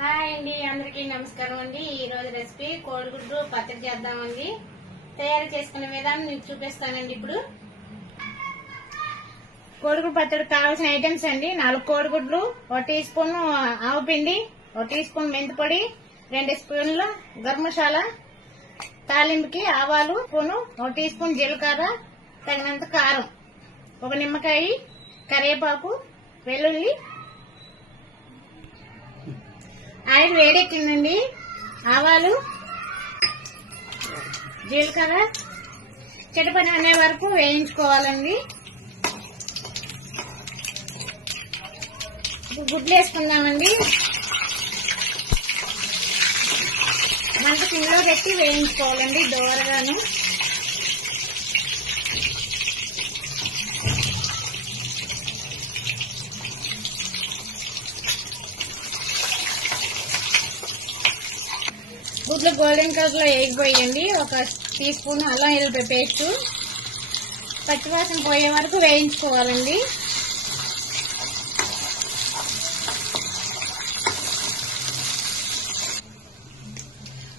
Hi అండి, అందరికీ నమస్కారం అండి. ఈ రోజు రెసిపీ కోడిగుడ్డు పచ్చడి చేద్దామండి. తయారు చేసుకునే విధానం మీకు చూపిస్తానండి. ఇప్పుడు కోడిగుడ్డు పచ్చడి కావాల్సిన ఐటమ్స్ అండి: 4 కోడిగుడ్లు, 1 టీ స్పూన్ ఆవపిండి, 1 టీ స్పూన్ మెంతిపొడి, 2 స్పూన్ల గరం మసాలా, తాలింపుకి ఆవాలు స్పూను, 1 టీ స్పూన్ జీలకర్ర, తగినంత కారం, 1 నిమ్మకాయ, కరివేపాకు, వెల్లుల్లి. ఆయిల్ వేడెక్కిందండి. ఆవాలు, జీలకర్ర చిటపట అనే వరకు వేయించుకోవాలండి. గుడ్లు వేసుకుందామండి. మంట సిమ్లో పెట్టి వేయించుకోవాలండి దోరగాను. గుడ్లు గోల్డెన్ కలర్ లో వేగిపోయండి. 1 టీ స్పూన్ అల్లం వెల్లుల్లి పేస్ట్, పచ్చివాసన పోయే వరకు వేయించుకోవాలండి.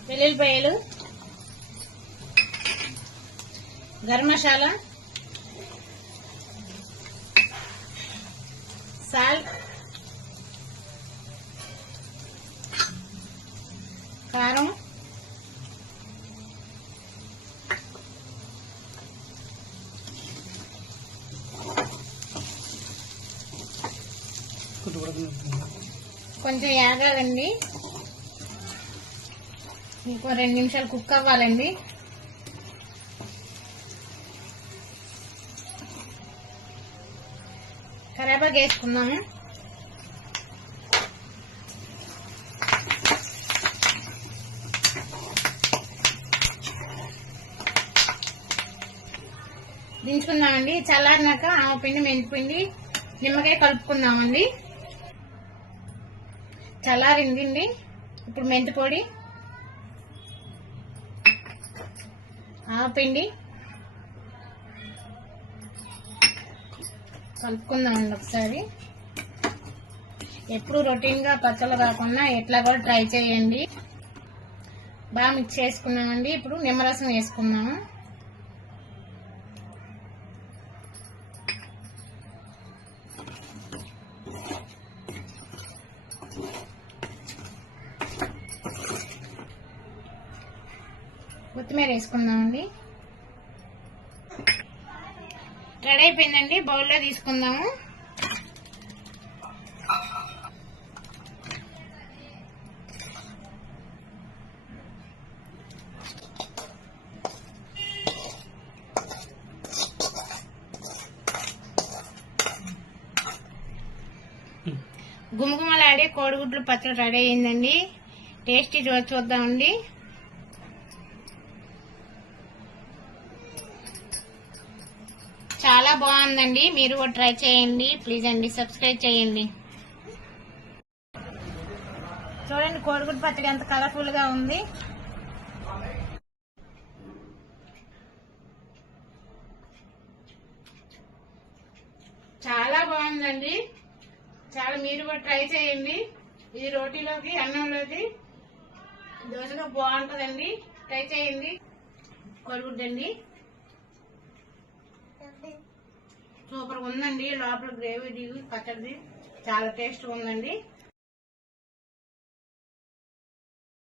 వెల్లుల్లిపాయలు, గరం మసాలా, సాల్ట్, కారం, కొంచెం యాగాలండి. ఇంకో 2 నిమిషాలు కుక్ అవ్వాలండి. కరివేపాకు వేసుకున్నాము. దించుకుందామండి. చల్లారినాక ఆవపిండి, మెంతిపిండి, నిమ్మకాయ కలుపుకుందామండి. చల్లారిందండి. ఇప్పుడు మెంతిపొడి, ఆవపిండి కలుపుకుందామండి ఒకసారి. ఎప్పుడు రొటీన్ గా పచ్చళ్ళు కాకుండా ఎట్లా కూడా ట్రై చేయండి. బాగా మిక్స్ చేసుకున్నామండి. ఇప్పుడు నిమ్మరసం వేసుకున్నాము. కొత్తిమీర వేసుకుందామండి. రెడీ అయిపోయిందండి. బౌల్లో తీసుకుందాము. గుమగుమలాడే కోడిగుడ్లు పచ్చడి రెడీ అయిందండి. టేస్టీ చూద్దామండి. చాలా బాగుందండి. మీరు కూడా ట్రై చేయండి. ప్లీజ్ అండి, సబ్స్క్రైబ్ చేయండి. చూడండి కోడిగుడ్డు పచ్చడి ఎంత కలర్ఫుల్ గా ఉంది. చాలా బాగుందండి. మీరు కూడా ట్రై చేయండి. ఇది రోటీలోకి, అన్నంలోకి, దోశలో బాగుంటుందండి. ట్రై చేయండి. కోడిగుడ్డు అండి, సూపర్ ఉందండి. లోపల గ్రేవీ పచ్చడిది చాలా టేస్ట్ ఉందండి.